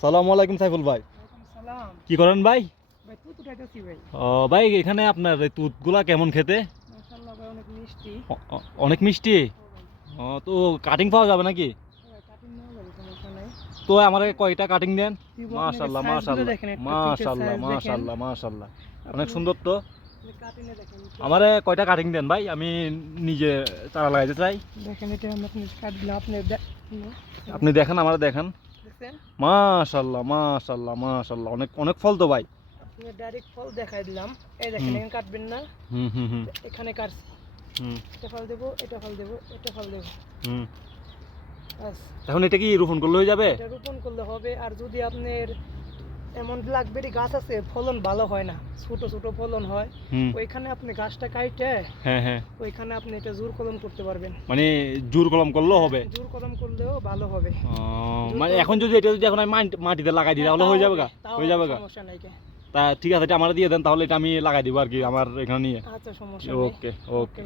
সালাম আলাইকুম সাইফুল ভাই। কি করেন ভাই? ও ভাই এখানে আপনার তুতগুলা কেমন খেতে? অনেক মিষ্টি। ও তো কাটিং পাওয়া যাবে নাকি? তো আমার কয়টা কাটিং দেন? মাশাল্লাহ মাশাল্লাহ মাশাল্লাহ। মাশাল্লাহ মাশাল্লাহ অনেক সুন্দর তো? আমারে কয়টা কাটিং দেন ভাই? আমি নিজে চারা লাগাইতে চাই। দেখেন এটা আপনি আপনি দেখেন আমার দেখেন। দেখছেন? মাশাআল্লাহ মাশাআল্লাহ মাশাল্লাহ। অনেক অনেক ফল তো ভাই। আপনি ডাইরেক্ট ফল দেখাই দিলাম। এই দেখেন এখানে কাটবেন না। হুম হুম হুম। এখানে কাটছি। হুম। এটা ফল দেব এটা ফল দেব এটা ফল দেব। হুম। এখন এটা কি রোপণ করলে হয়ে যাবে? এটা রোপণ করলে হবে। আর যদি আপনার এমন ব্ল্যাকবেরি গাছ আছে ফলন ভালো হয় না। ছোট ছোট ফলন হয়। ওইখানে আপনি গাছটা কাইটে হ্যাঁ হ্যাঁ। ওইখানে আপনি এটা জোর কলম করতে পারবেন। মানে জোর কলম করলেও হবে? জোর কলম করলেও ভালো হবে। মানে এখন যদি এটা যদি এখন আমি মাটিতে লাগাই দিই তাহলে হয়ে যাবে গা? হয়ে যাবে গা? সমস্যা নাই। তা ঠিক আছে এটা আমার দিয়ে দেন তাহলে এটা আমি লাগাই দিব আর কি আমার এখানে নিয়ে। আচ্ছা সমস্যা ওকে ওকে।